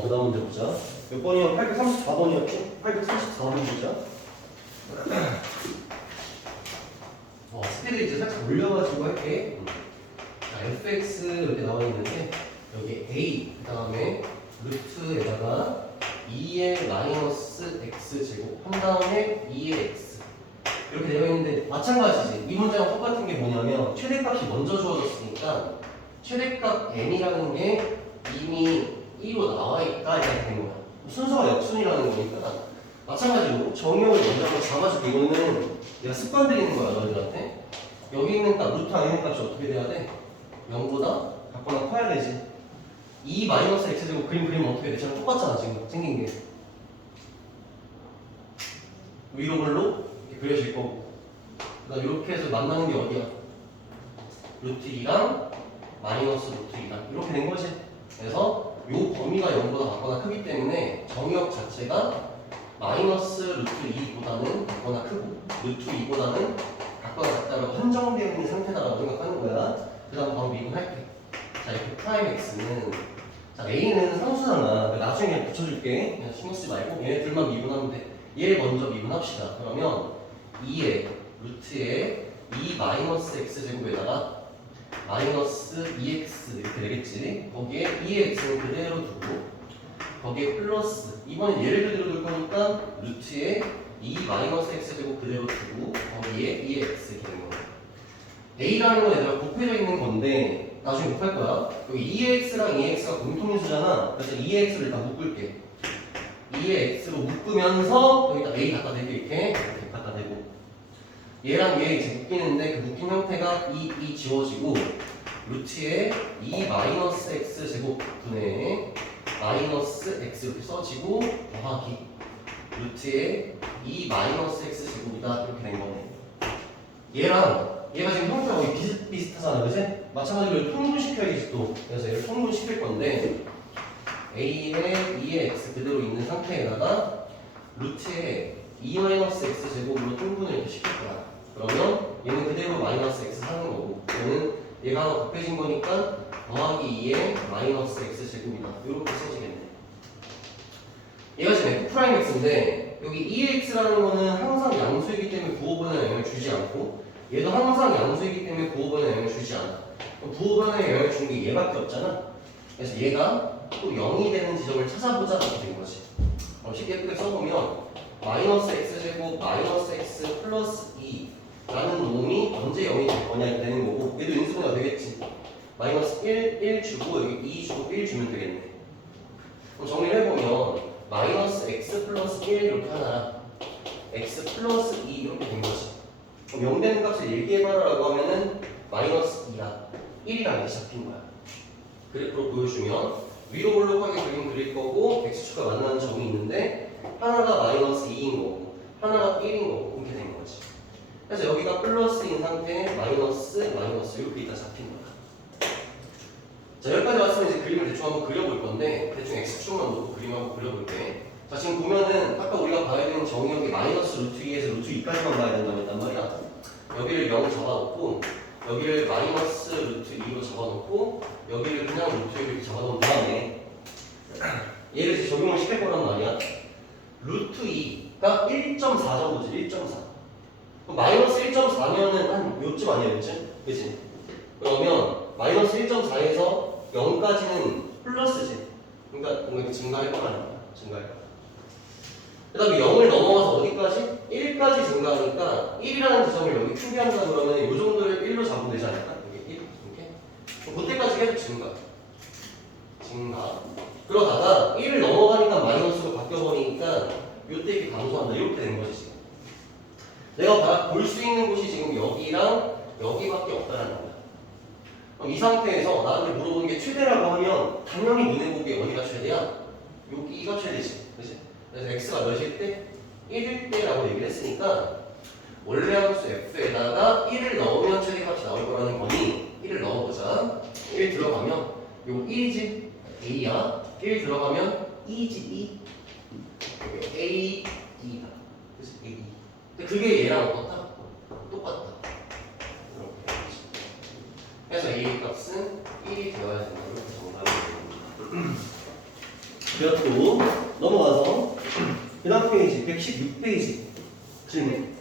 그 다음 문제 보자. 몇 번이요? 834번이었지? 834번이죠? 스피드 이제 살짝 올려가지고 할게. 자, fx 이렇게 나와 있는데, 여기 a, 그 다음에 루트에다가 2의 마이너스 x 제곱, 한 다음에 2의 x. 이렇게 되어 있는데, 마찬가지지. 이 문제랑 똑같은 게 뭐냐면, 최대값이 먼저 주어졌으니까, 최대값 n이라는 게 이미 2로 나와 있다 이렇게 된 거야. 순서가 역순이라는 거니까 마찬가지로 정의역을 먼저 한번 잡아줄게. 이거는 내가 습관 들이는 거야 너희들한테. 여기 있는 값 루트 안에 있는 값이 어떻게 돼야 돼? 0보다 같거나 커야 되지. 2 마이너스 x제곱 그림 그리면 어떻게 돼? 쟤랑 똑같잖아 지금 생긴 게. 위로 볼로 이렇게 그려질 거고, 그다음 이렇게 해서 만나는 게 어디야? 루트 2랑 마이너스 루트 2랑 이렇게 된 거지. 그래서 요 범위가 0보다 같거나 크기 때문에 정의역 자체가 마이너스 루트 2보다는 같거나 크고 루트 2보다는 같거나 같다라고 한정되어 있는 상태다라고 생각하는 거야. 그 다음 바로 미분할게. 자, 이렇게 프라임 x는, 자, a는 상수잖아. 나중에 그냥 붙여줄게. 그냥 신경 쓰지 말고 얘네 둘만 미분하면 돼. 얘 먼저 미분합시다. 그러면 2의 루트에 2 마이너스 x 제곱에다가 마이너스 2x 이렇게 되겠지. 거기에 2x는 그대로 두고 거기에 플러스, 이번엔 얘를 그대로 둘 거니까 루트에 2 마이너스 x 제곱 그대로 두고 거기에 2x 이렇게 되는 거야. a라는 건 얘들아 곱해져 있는 건데 나중에 곱할 거야. 여기 2x랑 2x가 공통수잖아. 그래서 2x를 일단 묶을게. 2x로 묶으면서 여기다 a 갖다 대고 이렇게 갖다 대고, 얘랑 얘 이제 묶이는데 그 묶인 형태가 이 지워지고 루트에 2 마이너스 x 제곱 분의 마이너스 x 이렇게 써지고 더하기 루트에 2 마이너스 x 제곱이다 이렇게 된 거네. 얘랑 얘가 지금 형태가 거의 비슷비슷하잖아, 그치? 마찬가지로 통분시켜야지 또. 그래서 얘를 통분시킬 건데 a의 2의 x 그대로 있는 상태에다가 루트에 2 마이너스 x 제곱으로 통분을 이렇게 시킬 거야. 그러면 얘는 그대로 마이너스 x 사는 거고, 얘는 얘가 하나 곱해진 거니까 더하기 2의 마이너스 x 제곱이다 이렇게 써지겠네. 얘가 지금 f 프라임 x인데 여기 2x라는 거는 항상 양수이기 때문에 부호번에 영향을 주지 않고, 얘도 항상 양수이기 때문에 부호번에 영향을 주지 않아. 부호번에 영향을 주는 게 얘밖에 없잖아. 그래서 얘가 또 0이 되는 지점을 찾아보자 이렇게 된 거지. 그럼 쉽게 예쁘게 써보면 마이너스 x제곱 마이너스 x 플러스 2 라는 놈이 언제 0이 될 거냐 되는 거고, 얘도 인수분해가 되겠지. 마이너스 1 주고 여기 2 주고 1 주면 되겠네. 그럼 정리를 해보면 마이너스 x 플러스 1 이렇게 하나, x 플러스 2 이렇게 된 거지. 그럼 0 되는 값을 얘기해봐라 라고 하면은 마이너스 2랑 1이랑 이렇게 잡힌 거야. 그래프로 보여주면 위로 볼록하게 그림 그릴 거고 x축과 만나는 점이 있는데 하나가 마이너스 2인 거고 하나가 1인 거고 이렇게 된 거지. 그래서 여기가 플러스인 상태에 마이너스 이렇게 있다 잡힌 거야. 자, 여기까지 왔으면 이제 그림을 대충 한번 그려볼 건데 대충 x축만 놓고 그림 한번 그려볼게. 자, 지금 보면은 아까 우리가 봐야 되는 정의역이 마이너스 루트 2에서 루트 2까지만 봐야 된다고 했단 말이야. 여기를 0 잡아놓고 여기를 마이너스 루트 2로 잡아놓고 여기를 그냥 루트 2로 이렇게 잡아놓은 다음에 얘를 이제 적용을 시킬 거란 말이야. 루트 2가 1.4정도지. 1.4. 마이너스 1.4면은 한 요쯤 아니야, 요쯤? 그치? 그러면 마이너스 1.4에서 0까지는 플러스지. 그러니까 뭔가 이렇게 증가할 거 아니야. 증가할 거. 그 다음에 0을 넘어가서 어디까지? 1까지 증가하니까 1이라는 지점을 여기 표기한다 그러면 이 정도를 1로 잡으면 되지 않을까? 여기 1 이렇게. 그때까지 계속 증가. 그러다가 1을 넘어가니까 마이너스로 바뀌어버리니까 요때 이렇게 감소한다. 이렇게 된 거지 지금. 내가 볼 수 있는 곳이 지금 여기랑 여기밖에 없다는 거야. 그럼 이 상태에서 나한테 물어보는 게 최대라고 하면 당연히 눈에 보기에 어디가 최대야? 여기가 최대지. 그치? 그래서 x가 몇일 때? 1일 때라고 얘기를 했으니까 원래 함수 f에다가 1을 넣으면 최대값이 나올 거라는 거니 1을 넣어보자. 1 들어가면 요 1이지? a야. 1 들어가면 2지 2. 여기 a, 2다. 그치? a. 근데 그게 얘랑 어떻다? 똑같다. 그래서 a 값은 1이 되어야 된다. 이렇게 정답이 됩니다. 그렸고 넘어가서 그 다음 페이지 116페이지 질문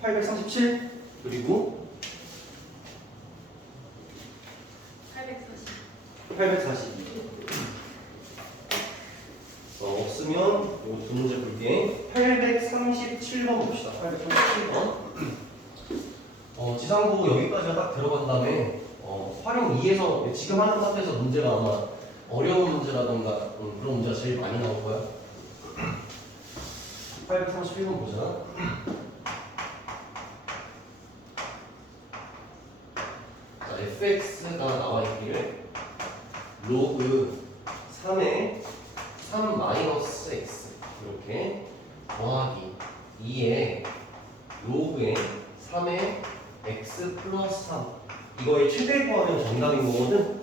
837 그리고 840 없으면 이거 두 문제 볼게. 837번 봅시다. 837번. 지상부 여기까지가 딱 들어간 다음에 활용 2에서 지금 하는 파트에서 문제가 아마 어려운 문제라던가 그런 문제가 제일 많이 나올 거야. 831번 보자. 자, fx가 나와 있기를 로그 3의 3 마이너스 x 이렇게 더하기 2에 로그의 3의 x 플러스 3 이거의 최대값하면 정답인 거거든.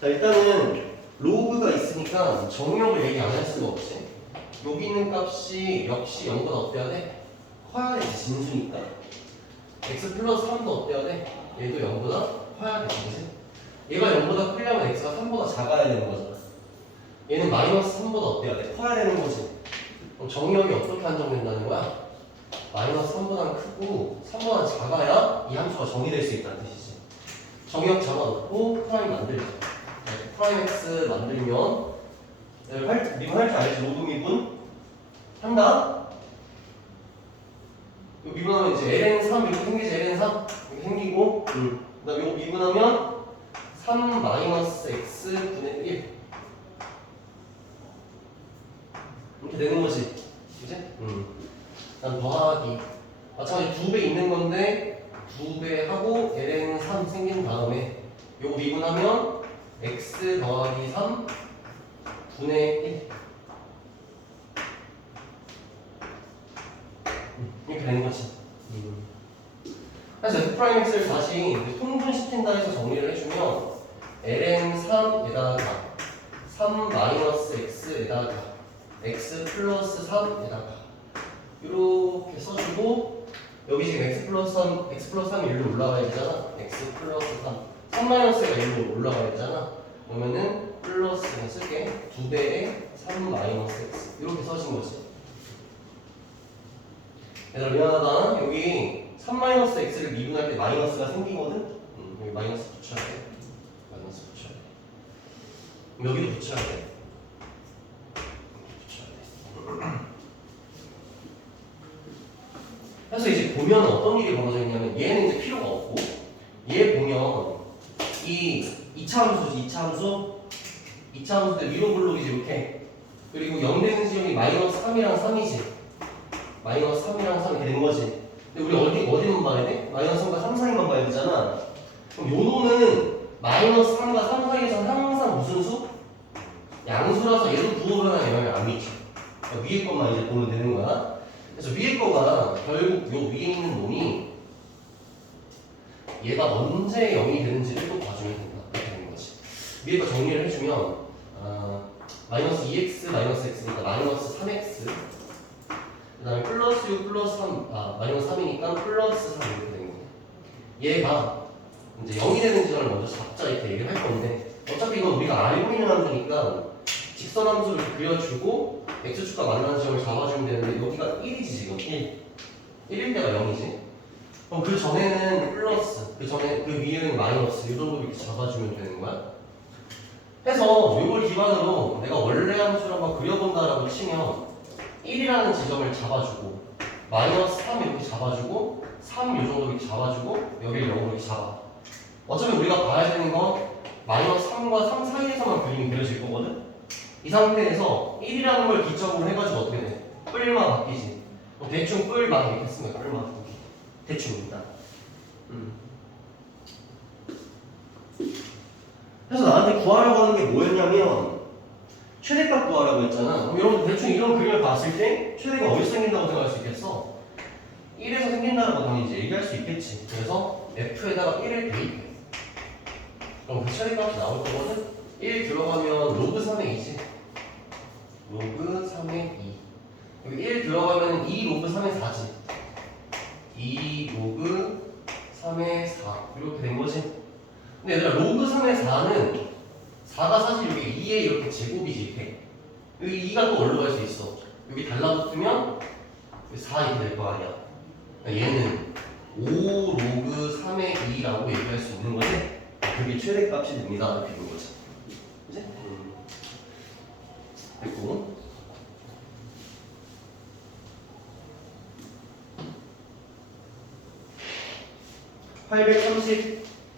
자, 일단은 로그가 있으니까 정역을 얘기 안 할 수가 없지. 여기 있는 값이 역시 0보다 어때야 돼? 커야 돼. 진수니까. x 플러스 3도 어때야 돼? 얘도 0보다 커야 돼. 그치? 얘가 0보다 크려면 x가 3보다 작아야 되는 거잖아. 얘는 마이너스 3보다 어때야 돼? 커야 되는 거지. 그럼 정역이 어떻게 한정된다는 거야? 마이너스 3보다 크고 3보다 작아야 이 함수가 정의될 수 있다는 뜻이지. 정역 잡아놓고 프라임 만들자. 프라임 x 만들면 미분 할 줄 알지? 로그 미분 한다. 미분하면 이제 ln3 이렇게 생기지. ln3 이렇게 생기고 그다음 이거 미분하면 3 마이너스 x 분의 1 이렇게 되는 거지. 그치? 그다음 더하기 마찬가지 2배 있는 건데 2배 하고 ln3 생긴 다음에 요거 미분하면 x 더하기 3 분의 1 이렇게 되는 거지. 그래서 f'x를 다시 통분시킨다 해서 정리를 해주면 ln3에다가 3 마이너스 x에다가 x 플러스 3에다가 이렇게 써주고 여기 지금 x 플러스 3 이 1로 올라가야 되잖아. x 플러스 3 마이너스가 1로 올라가야 되잖아. 그러면은 플러스 그냥 쓸게 2배의 3 마이너스 x 이렇게 써진 거지. 얘들아 미안하다. 여기 3 마이너스 x를 미분할 때 마이너스가 생기거든. 여기 마이너스 붙여야 돼. 마이너스 붙여야 돼. 여기도 붙여야 돼. 그래서 이제 보면 어떤 일이 벌어져 있냐면 얘는 이제 필요가 없고 얘 보면 이 2차 함수지. 2차 함수 때 위로 블록이지 이렇게. 그리고 0 되는 지점이 마이너스 3이랑 3이지. 마이너스 3이랑 3 이렇게 된 거지. 근데 우리 어디만 봐야 돼? 마이너스 3과 3 사이만 봐야 되잖아. 그럼 요노는 마이너스 3과 3 사이에서 항상 무슨 수? 양수라서 얘도 부호 변화에 영향을 안 미쳐. 그러니까 위에 것만 이제 보면 되는 거야. 그래서 위에 거가 결국 요 위에 있는 놈이 얘가 언제 0이 되는지를 또 봐주면 된다. 이렇게 되는 거지. 위에 거 정리를 해주면 마이너스 2x 마이너스 x니까 마이너스 3x 그 다음에 플러스 6 플러스 3 마이너스 3이니까 플러스 3 이렇게 되는 거야. 얘가 이제 0이 되는 지점을 먼저 잡자 이렇게 얘기를 할 건데 어차피 이건 우리가 알고 있는 함수니까 직선 함수를 그려주고 x축과 만나는 지점을 잡아주면 되는데 여기가 1이지 지금 1일 때가 0이지. 그럼 그 전에는 플러스 그 전에 그 위에는 마이너스 이 정도 이렇게 잡아주면 되는 거야. 해서 이걸 기반으로 내가 원래 함수를 한번 그려본다라고 치면 1이라는 지점을 잡아주고 마이너스 3 이렇게 잡아주고 3 이 정도 이렇게 잡아주고 여기를 0으로 이렇게 잡아. 어차피 우리가 봐야 되는 건 마이너스 3과 3 사이에서만 그림이 그려질 거거든. 이 상태에서 1이라는 걸 기점으로 해가지고 어떻게 돼? 뿔만 바뀌지. 대충 뿔만 이렇게 쓰면 뿔만 바뀌기. 대충입니다. 그래서 나한테 구하라고 하는 게 뭐였냐면 최대값 구하라고 했잖아. 그럼 여러분 대충 이런 그림을 봤을 때 최대가 어디서 생긴다고 생각할 수 있겠어? 1에서 생긴다라고 당연히 이제 얘기할 수 있겠지. 그래서 F에다가 1을 대입해. 그럼 그 최대값이 나올 거거든? 1 들어가면 로그 3의 2지. 로그 3의 2. 여기 1 들어가면 2 로그 3의 4지. 2 로그 3의 4. 이렇게 된 거지. 근데 얘들아 로그 3의 4는 4가 사실 여기 2에 이렇게 제곱이지 이렇게. 여기 2가 또 올라갈 수 있어. 여기 달라붙으면 4 이렇게 될 거 아니야. 그러니까 얘는 5 로그 3의 2라고 얘기할 수 있는 거지. 그게 최대값이 됩니다. 이렇게 되는 거지. 그치? 됐고.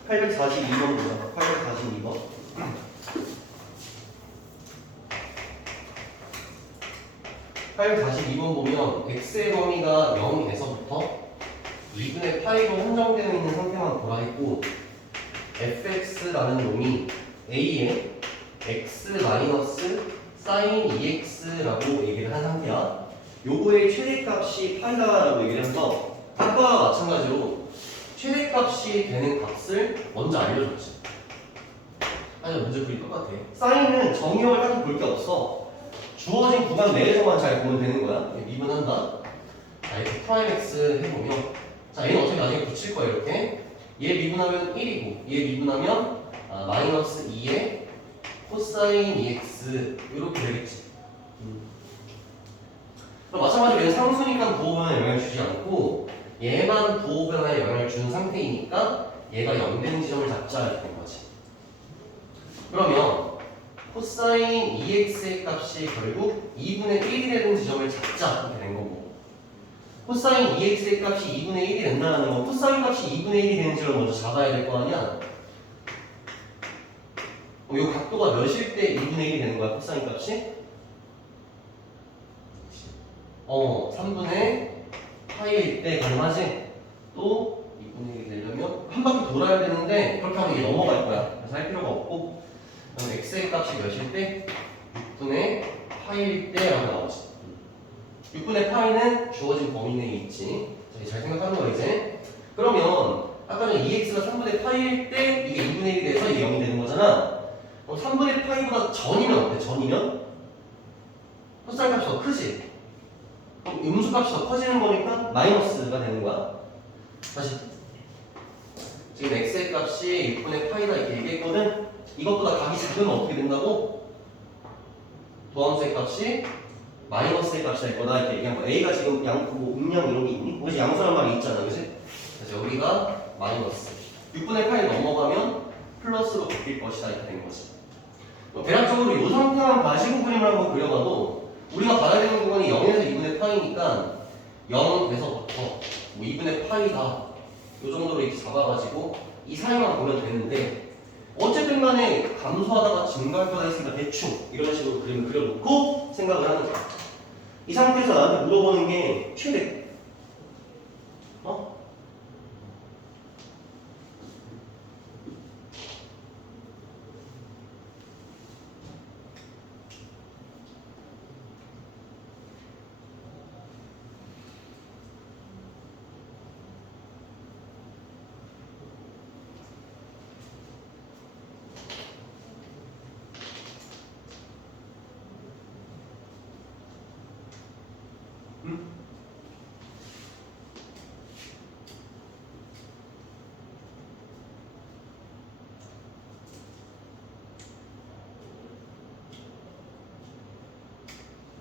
842번 보자. 842번. 842번 보면 x의 범위가 0에서부터 2분의 파이로 한정되어 있는 상태만 보라 했고 fx라는 놈이 a에 x 마이너스 sin 2x라고 얘기를 한 상태야. 요거의 최대값이 파이다라고 얘기를 해서 아까와 마찬가지로 최대값이 되는 값을 먼저 알려줬지. 아니 문제 풀이 똑같아. 사인은 정의역을 딱히 볼 게 없어. 주어진 구간 내에서만 잘 보면 되는 거야. 미분한다. 자 이렇게 프라임 x 해보면 자 얘는 어차피 나중에 붙일 거야 이렇게. 얘 미분하면 1이고 얘 미분하면 마이너스 2에 코사인 2x 이렇게 되겠지. 그럼 마찬가지로 얘는 상수니까 부호변화에 영향을 주지 않고 얘만 부호변화에 영향을 주는 상태이니까 얘가 0 되는 지점을 잡자 이렇게 된 거지. 그러면 코사인 2x의 값이 결국 2분의 1이 되는 지점을 잡자 이렇게 된 거고 코사인 2x의 값이 2분의 1이 된다는 건 코사인 값이 2분의 1이 되는 지점을 먼저 잡아야 될 거 아니야. 이 각도가 몇일 때 2분의 1이 되는 거야 코사인 값이? 3분의 파이일 때 가능하지? 또 2분의 1이 되려면 한 바퀴 돌아야 되는데 그렇게 하면 이게 넘어갈 거야. 그래서 할 필요가 없고 그럼 x의 값이 몇일 때? 6분의 파이일 때라고 나오지. 6분의 파이는 주어진 범위 내에 있지. 자, 잘 생각하는 거야 이제. 그러면 아까 전에 2x가 3분의 파이일 때 이게 2분의 1이 돼서 이게 0이 되는 거잖아. 3분의 파이보다 전이면 어때? 전이면? 코사인 값이 더 크지? 그럼 음수값이 더 커지는 거니까 마이너스가 되는 거야. 다시 지금 x의 값이 6분의 파이다 이렇게 얘기했거든. 이것보다 각이 작으면 어떻게 된다고? 도함수의 값이 마이너스의 값이 될 거다 이렇게 얘기한 거야. a가 지금 음량 이런 게 있니? 그래서 양수란 말이 있잖아, 그치? 그래서 여기가 마이너스 6분의 파이 넘어가면 플러스로 바뀔 것이다 이렇게 된 거지. 대략적으로 이 상태만 가지고 그림을 한번 그려봐도 우리가 봐야 되는 구간이 0에서 2분의 파이니까 0에서부터 뭐 2분의 파이다 이 정도로 이렇게 잡아가지고 이 사이만 보면 되는데 어쨌든 간에 감소하다가 증가할 거다 했으니까 대충 이런 식으로 그림을 그려놓고 생각을 하는 거야. 이 상태에서 나한테 물어보는 게 최대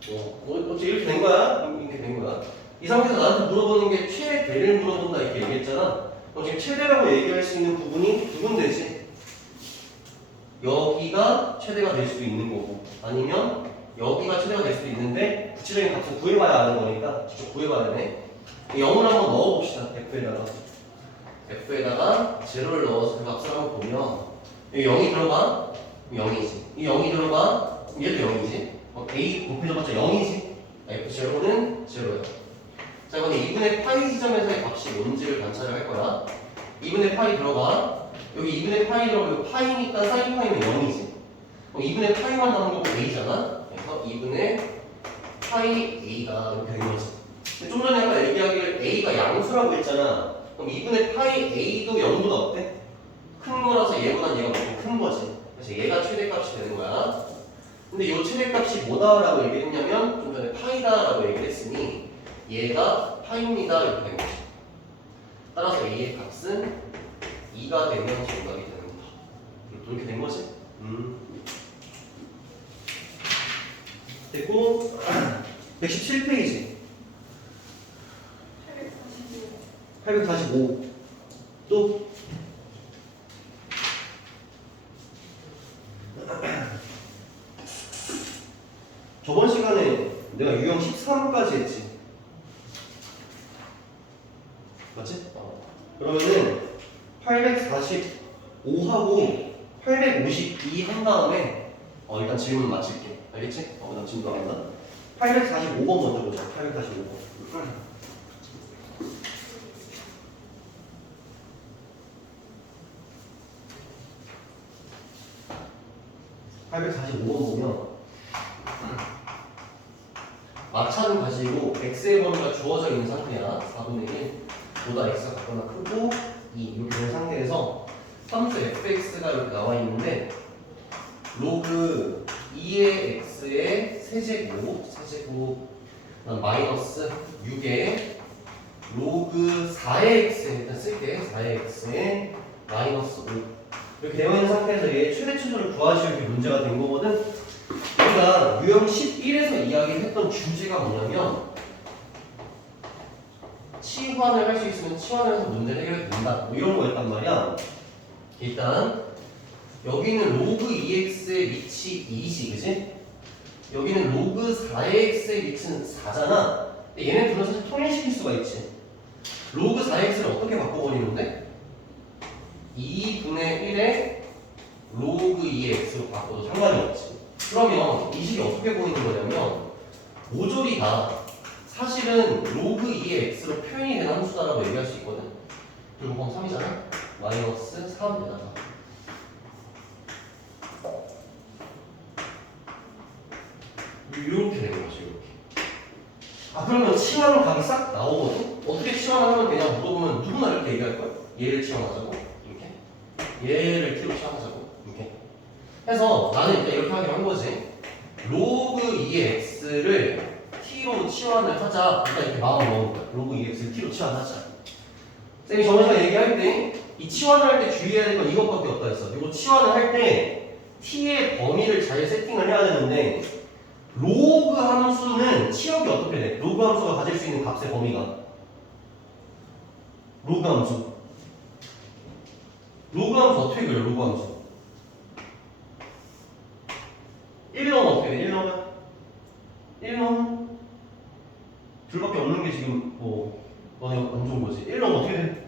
어째 이렇게 된 거야? 이렇게 된 거야. 이 상태에서 나한테 물어보는 게 최대를 물어본다 이렇게 얘기했잖아. 그럼 지금 최대라고 얘기할 수 있는 부분이 두 군데지. 여기가 최대가 될 수도 있는 거고 아니면 여기가 최대가 될 수도 있는데 구체적인 값을 구해봐야 하는 거니까 직접 구해봐야 되네. 0을 한번 넣어봅시다. f에다가 제로를 넣어서 그 값을 한번 보면 여기 0이 들어가? 0이지. 이 0이 들어가? 얘도 0이지. a 곱해줘봤자 0이지. f0는 0야. 자, 그럼 2분의 파이 지점에서의 값이 뭔지를 관찰을 할 거야. 2분의 파이 들어가. 여기 2분의 파이 들어가고 파이니까 사인 파이는 0이지. 그럼 2분의 파이만 나오는 거고 a잖아. 그래서 2분의 파이 a가 이렇게 된 거지. 근데 좀 전에 아까 얘기하기를 a가 양수라고 했잖아. 그럼 2분의 파이 a도 0보다 어때? 큰 거라서 얘보단 얘가 너무 큰 거지. 그래서 얘가 최대값이 되는 거야. 근데 이 최대값이 뭐다라고 얘기를 했냐면 좀 전에 파이다라고 얘기를 했으니 얘가 파이입니다 이렇게 된 거지. 따라서 a의 값은 2가 되면 정답이 되는 거다. 이렇게 된 거지. 됐고 117페이지 845 또 저번 시간에 내가 유형 13까지 했지 맞지? 그러면은 845하고 852 한 다음에 일단 질문 마칠게 알겠지? 나 질문 안 한다 845번 먼저 보자 845번 845번 보면 마차를 가지고 x의 범위가 주어져 있는 상태야 4분의 1보다 x가 같거나 크고 2 이렇게 된 상태에서 함수 fx가 이렇게 나와 있는데 로그 2의 x의 세제곱 그다음 마이너스 6의 로그 4의 x 일단 쓸게 4의 x의 마이너스 5 이렇게 되어 있는 상태에서 얘의 최대치수를 구하시는 문제가 된 거거든. 우리가 유형 11에서 이야기했던 주제가 뭐냐면 치환을 할 수 있으면 치환을 해서 문제를 해결해 된다 뭐 이런 거였단 말이야. 일단 여기는 로그 2x의 밑이 2지 그지? 여기는 로그 4x의 밑은 4잖아. 근데 얘네 둘은 사실 통일시킬 수가 있지. 로그 4x를 어떻게 바꿔버리는데? 2분의 1에 로그 2의 x로 바꿔도 상관이 없지. 그러면 이 식이 어떻게 보이는 거냐면 모조리 다 사실은 로그 2의 x로 표현이 된 함수다라고 얘기할 수 있거든. 그리고 그럼 3이잖아? 마이너스 3에다가 이렇게 되는 거지 이렇게. 그러면 치환 각이 싹 나오거든? 어떻게 치환을 하면 되냐 물어보면 누구나 이렇게 얘기할 거야. 얘를 치환하자고 이렇게 얘를 t로 치환하자고 이렇게 해서 나는 일단 이렇게 하기로 한 거지. 로그 2의 x를 t로 치환을 하자. 일단 이렇게 마음을 먹은 거야. 로그 2의 x를 t로 치환하자. 쌤이 저번 시간에 얘기할 때 이 치환을 할 때 주의해야 될 건 이것밖에 없다 했어. 이거 치환을 할 때 t의 범위를 잘 세팅을 해야 되는데 로그 함수는 치역이 어떻게 돼? 로그 함수가 가질 수 있는 값의 범위가 로그 함수 어떻게 그려? 로그 함수 1 넣으면 어떻게 돼? 1 넣으면 둘밖에 없는 게 지금 너네 안 좋은 거지. 1 넣으면 어떻게 돼?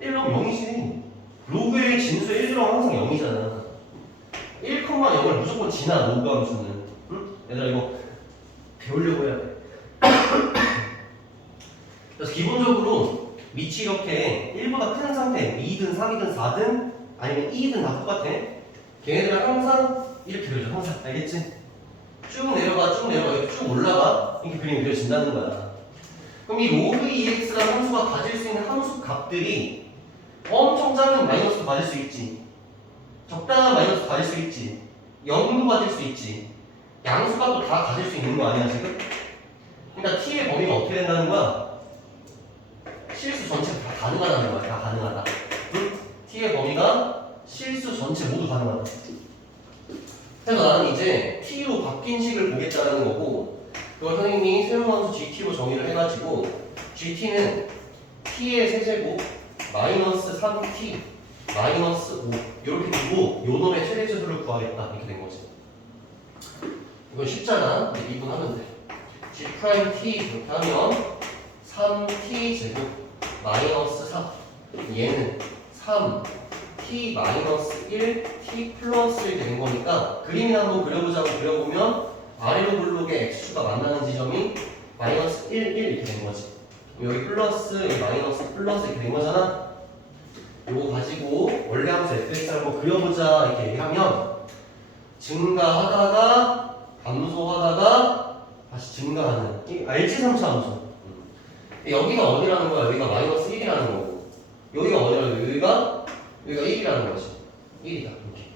1 넣으면 0이지. 로그의 진수 1 들어가면 항상 0이잖아. 1,0을 무조건 지나 로그 함수는. 응? 얘들아 이거 배우려고 해야 돼. 그래서 기본적으로 밑이 이렇게 1보다 큰 상태 2든 3이든 4든 아니면 2든 다 똑같아. 걔네들은 항상 이렇게 그려져. 항상 알겠지? 쭉 내려가 이렇게 쭉 올라가 이렇게 그림이 그려진다는 거야. 그럼 이 로그 2x라는 함수가 가질 수 있는 함수 값들이 엄청 작은 마이너스도 가질 수 있지. 적당한 마이너스 가질 수 있지. 0도 가질 수 있지. 양수값도 다 가질 수 있는 거 아니야 지금? 그러니까 t의 범위가 어떻게 된다는 거야? 실수 전체가 다 가능하다는 거야. 다 가능하다. 응? t의 범위가 실수 전체 모두 가능하다. 그래서 나는 이제 t로 바뀐 식을 보겠다는 거고 그걸 선생님이 새로운 함수 gt로 정의를 해가지고 gt는 t의 세제곱 마이너스 3t 마이너스 5 이렇게 두고 요 놈의 최대치수를 구하겠다 이렇게 된 거지. 이건 쉽잖아. 이제 미분하면 돼. g't 이렇게 하면 3t 제곱 마이너스 3 얘는 3t 마이너스 1 t 플러스 1 되는 거니까 그림이나 한번 그려보자고 그려보면 아래로 블록의 x축가 만나는 지점이 마이너스 1, 1 이렇게 되는 거지. 여기 플러스 여기 마이너스 플러스 이렇게 된 거잖아. 요거 가지고 원래 함수 fx를 한번 그려보자 이렇게 얘기하면 증가하다가 감소하다가 다시 증가하는 이 RG3차 함수. 여기가 어디라는 거야? 여기가 마이너스 1이라는 거고 여기가 어디라는 거야? 여기가 1이라는 거지. 1이다 이렇게.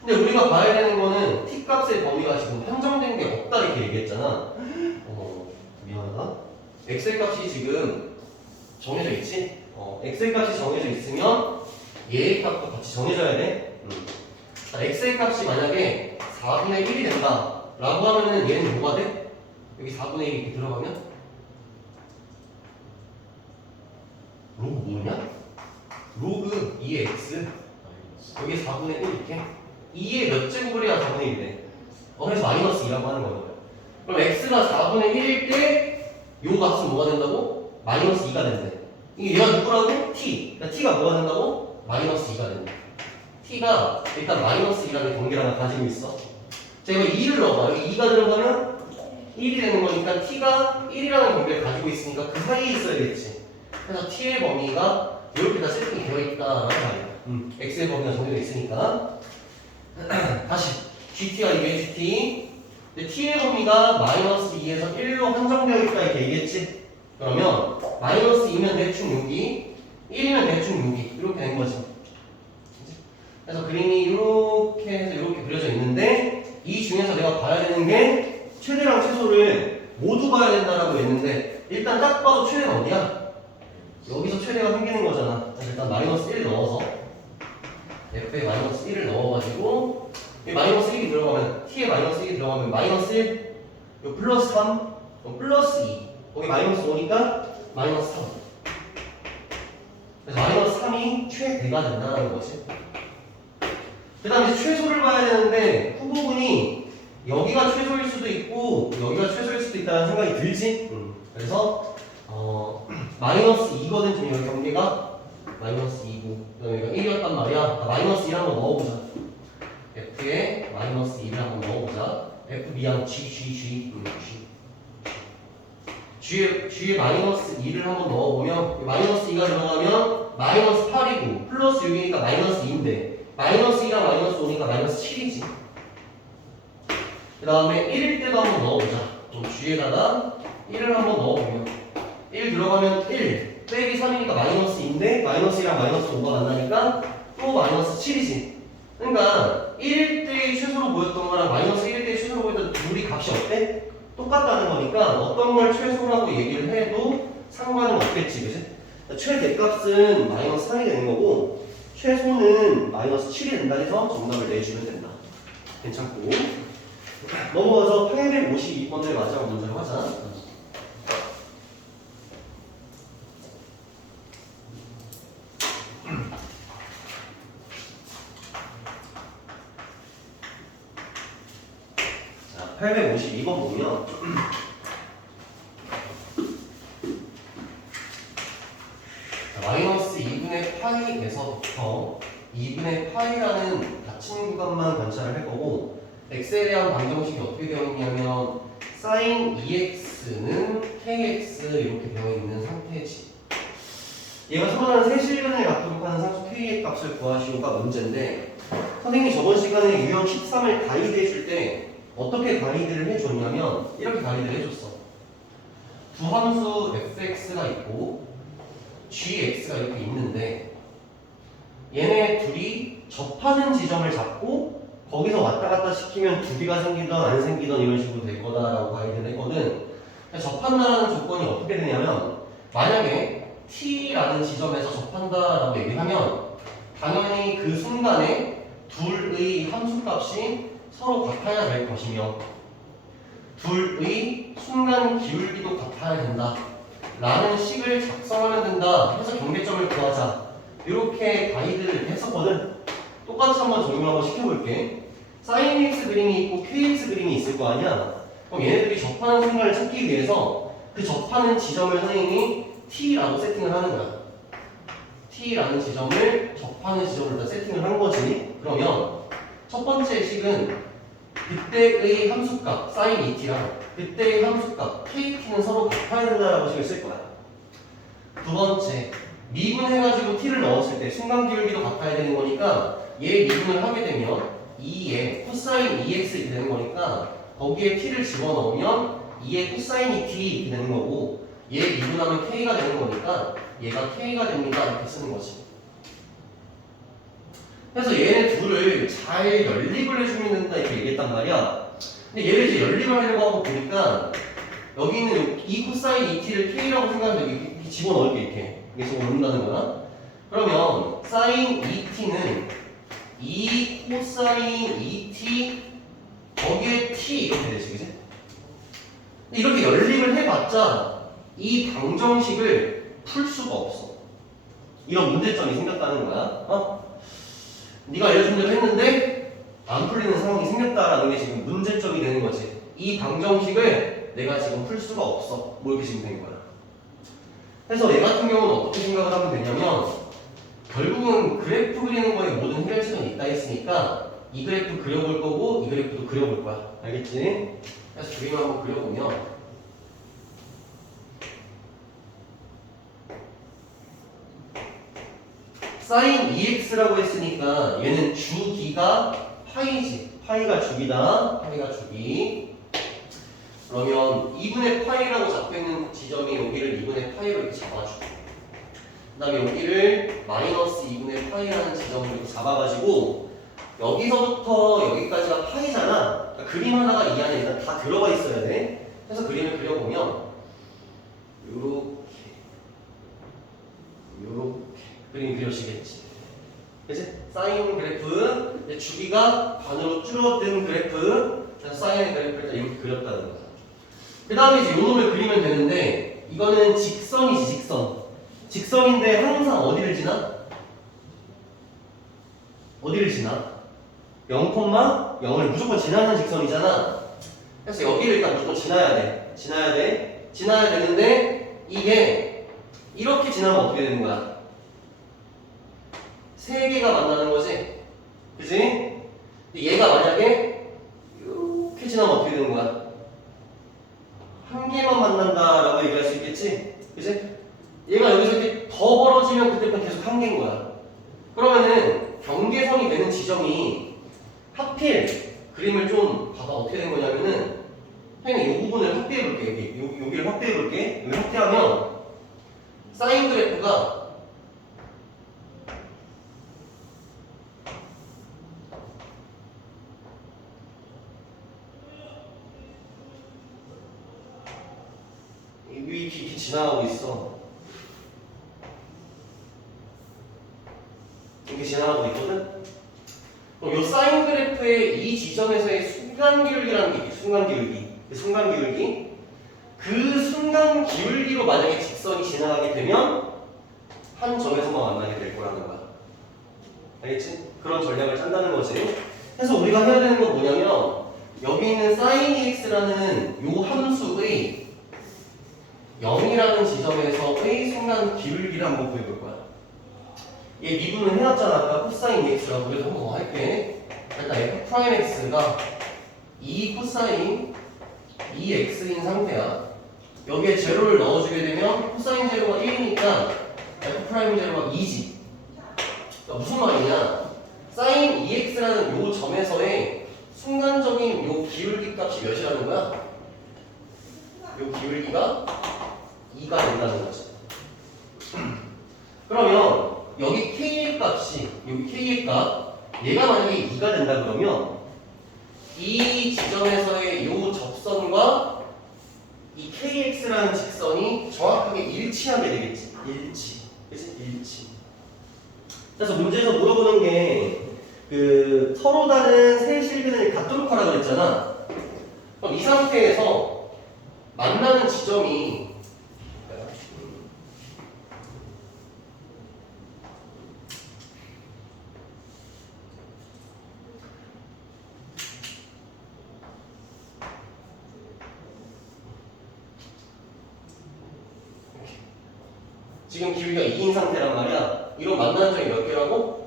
근데 우리가 봐야 되는 거는 t값의 범위가 지금 한정된 게 없다 이렇게 얘기했잖아. 미안하다. x의 값이 지금 정해져 있지? x의 값이 정해져 있으면 얘의 값도 같이 정해져야 돼. 자, x의 값이 만약에 4분의 1이 된다 라고 하면은 얘는 뭐가 돼? 여기 4분의 1이 이렇게 들어가면 로그 뭐냐? 로그 2의 x 여기 4분의 1 이렇게 2의 몇 제곱을 해야 4분의 1이 돼? 그래서 마이너스 2라고 하는 거예요. 그럼 x가 4분의 1일 때 요 값은 뭐가 된다고? 마이너스 2가 된대. 이게 얘가 누구라고? t. 그러니까 t가 뭐가 된다고? 마이너스 2가 된대. t가 일단 마이너스 2라는 경계량을 가지고 있어. 자, 이거 2를 넣어봐. 여기 2가 들어가면 1이 되는 거니까 t가 1이라는 경계를 가지고 있으니까 그 사이에 있어야겠지. 그래서 t의 범위가 이렇게 다 세팅이 되어 있다라는 말이야. x의 범위가 정해져 있으니까. 다시 gt가 이게 gt. 근데 t의 범위가 마이너스 2에서 1로 한정되어 있다 이렇게 얘기했지? 그러면 마이너스 2면 대충 여기 1이면 대충 여기 이렇게 된 거지. 그래서 그림이 이렇게 해서 이렇게 그려져 있는데 이 중에서 내가 봐야 되는 게 최대랑 최소를 모두 봐야 된다라고 했는데 일단 딱 봐도 최대는 어디야? 여기서 최대가 생기는 거잖아. 그래서 일단 마이너스 1 넣어서 f에 마이너스 1을 넣어가지고 이 마이너스 1이 들어가면 t에 마이너스 1이 들어가면 마이너스 1 요 플러스 3 요 플러스 2 거기 마이너스 5니까 마이너스 3 그래서 마이너스 3이 최대가 된다는 거지. 그 다음에 최소를 봐야 되는데 후보군이 여기가 최소일 수도 있고 여기가 최소일 수도 있다는 생각이 들지? 그래서 마이너스 2거든 지금 여기 경계가 마이너스 2고 그 다음에 여기가 1이었단 말이야. 마이너스 1 한번 넣어보자. f에 마이너스 2를 한번 넣어보자. f 미양 g G에 마이너스 2를 한번 넣어보면 마이너스 2가 들어가면 마이너스 8이고 플러스 6이니까 마이너스 2인데 마이너스 2랑 마이너스 5니까 마이너스 7이지. 그 다음에 1일 때도 한번 넣어보자. G에다가 1을 한번 넣어보면 1 들어가면 1 빼기 3이니까 마이너스 2인데 마이너스 1랑 마이너스 5가 만나니까 또 마이너스 7이지. 그러니까 1일 때의 최소로 보였던 거랑 마이너스 1일 때의 최소로 보였던 둘이 값이 어때? 똑같다는 거니까 어떤 걸 최소라고 얘기를 해도 상관은 없겠지, 그치? 최대값은 마이너스 3이 되는 거고 최소는 마이너스 7이 된다 해서 정답을 내주면 된다. 괜찮고 넘어가서 852번을 마지막 문제로 하자. 자, 852번 보면 마이너스 2분의 파이에서부터 2분의 파이라는 닫힌 구간만 관찰을 할 거고 x에 대한 방정식이 어떻게 되어 있냐면 sin 2x는 kx 이렇게 되어 있는 상태지. 얘가 서로 다른 세실근을 갖도록 하는 상수 k의 값을 구하시오가 문제인데 선생님이 저번 시간에 유형 13을 가이드 해줄 때 어떻게 가이드를 해줬냐면 이렇게 가이드를 해줬어. 두 함수 fx가 있고 gx가 이렇게 있는데 얘네 둘이 접하는 지점을 잡고 거기서 왔다 갔다 시키면 두비가 생기던 안 생기던 이런 식으로 될 거다라고 가이드를 했거든. 접한다라는 조건이 어떻게 되냐면 만약에 t라는 지점에서 접한다라고 얘기하면 당연히 그 순간에 둘의 함수값이 서로 같아야 될 것이며 둘의 순간 기울기도 같아야 된다 라는 식을 작성하면 된다 해서 경계점을 구하자 이렇게 가이드를 했었거든. 똑같이 한번 적용을 한번 시켜볼게. sin x 그림이 있고 kx 그림이 있을 거 아니야. 그럼 얘네들이 접하는 순간을 찾기 위해서 그 접하는 지점을 선생님이 t라고 세팅을 하는 거야. t라는 지점을 접하는 지점으로 일단 세팅을 한 거지. 그러면 첫 번째 식은 그때의 함수값 sin 2t랑 그때의 함수값 kt는 서로 같아야 된다라고 식을 쓸 거야. 두 번째 미분해가지고 t를 넣었을 때 순간 기울기도 같아야 되는 거니까 얘 미분을 하게 되면 2에 코사인 2x 이렇게 되는 거니까 거기에 t를 집어넣으면 2에 코사인 2t 이렇게 되는 거고 얘 미분하면 k가 되는 거니까 얘가 k가 됩니다 이렇게 쓰는 거지. 그래서 얘네 둘을 잘 연립을 해주면 된다 이렇게 얘기했단 말이야. 근데 얘를 이제 연립을 하려고 하고 보니까 여기 있는 2 코사인 2t를 k라고 생각하면 여기 집어넣을게 이렇게. 이게 저거 넣는다는 거야. 그러면 sin 2t는 2 코사인 2t 거기에 t 이렇게 되지, 그지? 이렇게 연립을 해봤자 이 방정식을 풀 수가 없어. 이런 문제점이 생겼다는 거야. 네가 알려준 대로 했는데 안 풀리는 상황이 생겼다라는 게 지금 문제점이 되는 거지. 이 방정식을 내가 지금 풀 수가 없어. 뭐 이렇게 지금 된 거야. 그래서 얘 같은 경우는 어떻게 생각을 하면 되냐면 결국은 그래프 그리는 거에 모든 해결책은 있다 했으니까 이 그래프 그려볼 거고 이 그래프도 그려볼 거야. 알겠지? 그래서 그림을 한번 그려보면 sin 2x라고 했으니까 얘는 주기가 파이지. 파이가 주기다. 파이가 주기. 그러면 2분의 파이라고 잡혀있는 지점이 여기를 2분의 파이로 이렇게 잡아주고 그 다음에 여기를 마이너스 2분의 파이라는 지점을 이렇게 잡아가지고 여기서부터 여기까지가 파이잖아. 그러니까 그림 하나가 이 안에 일단 다 들어가 있어야 돼. 그래서 그림을 그려보면 요렇게 그림이 그려지겠지. 그치? 사인 그래프 주기가 반으로 줄어든 그래프 그래서 사인의 그래프를 이렇게 그렸다는 거야. 그 다음에 이제 요 놈을 그리면 되는데 이거는 직선이지. 직선인데 항상 어디를 지나? 어디를 지나? 0,0을 무조건 지나는 직선이잖아. 그래서 여기를 일단 무조건 지나야 되는데 이게 이렇게 지나면 어떻게 되는 거야? 세 개가 만나는 거지. 그치? 근데 얘가 만약에 이렇게 지나면 어떻게 되는 거야? 한 개만 만난다라고 얘기할 수 있겠지? 그치? 얘가 여기서 이렇게 더 벌어지면 그때부터 계속 한 개인 거야. 그러면은 경계선이 되는 지점이 하필 그림을 좀 봐봐. 어떻게 된 거냐면은 그냥 이 부분을 확대해 볼게. 여기를 확대해 볼게. 여기 확대하면 사인 그래프가 이렇게 지나가고 있어. 이렇게 지나가고 있거든? 그럼 이 사인 그래프의 이 지점에서의 순간 기울기라는 게 있지. 순간 기울기. 그 순간 기울기로 만약에 직선이 지나가게 되면 한 점에서만 만나게 될 거라는 거야. 알겠지? 그런 전략을 짠다는 거지. 그래서 우리가 해야 되는 건 뭐냐면 여기 있는 sin x라는 요 함수의 0이라는 지점에서의 순간 기울기를 한번 구해볼 거야. 얘 미분은 해놨잖아. 아까 코사인 x라고. 그래서 한번 더 할게. 일단 f'x가 2 코사인 2x인 상태야. 여기에 제로를 넣어주게 되면 코사인 제로가 1이니까 f' 제로가 2지. 그러니까 무슨 말이냐? sin 2x라는 요 점에서의 순간적인 요 기울기 값이 몇이라는 거야? 요 기울기가 2가 된다는 거지. 그러면 여기 k의 값이 여기 k의 값 얘가 만약에 2가 된다 그러면 이 지점에서의 요 접선과 이 kx라는 직선이 정확하게 일치하게 되겠지. 그치? 일치. 그래서 문제에서 물어보는 게 그 서로 다른 세 실근을 갖도록 하라고 그랬잖아. 그럼 이 상태에서 만나는 지점이 지금 기울기가 2인 상태란 말이야. 이런 만나는 점이 몇 개라고?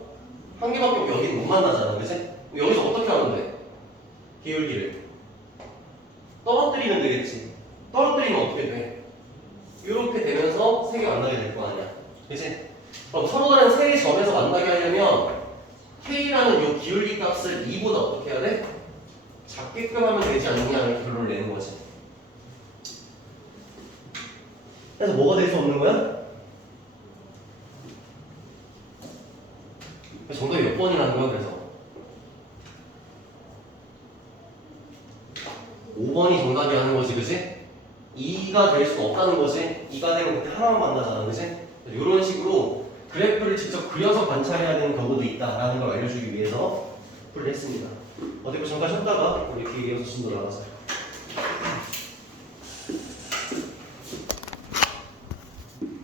한 개밖에 없고 여기는 못 만나잖아. 그치? 여기서 어떻게 하면 돼? 기울기를 떨어뜨리면 되겠지. 떨어뜨리면 어떻게 돼? 이렇게 되면서 세 개 만나게 될 거 아니야. 그치? 그럼 서로 다른 세 점에서 만나게 하려면 K라는 요 기울기 값을 2보다 어떻게 해야 돼? 작게끔 하면 되지 않느냐는 결론을 내는 거지. 그래서 뭐가 될 수 없는 거야? 정답이 몇 번이라는 거야, 그래서? 5번이 정답이 하는 거지, 그치? 2가 될 수가 없다는 거지. 2가 되면 그때 하나만 만나잖아, 그치? 이런 식으로 그래프를 직접 그려서 관찰해야 되는 경우도 있다라는 걸 알려주기 위해서 분리했습니다. 어디 그 잠깐 쉬었다가 우리 기계 연습 좀 더 나가자.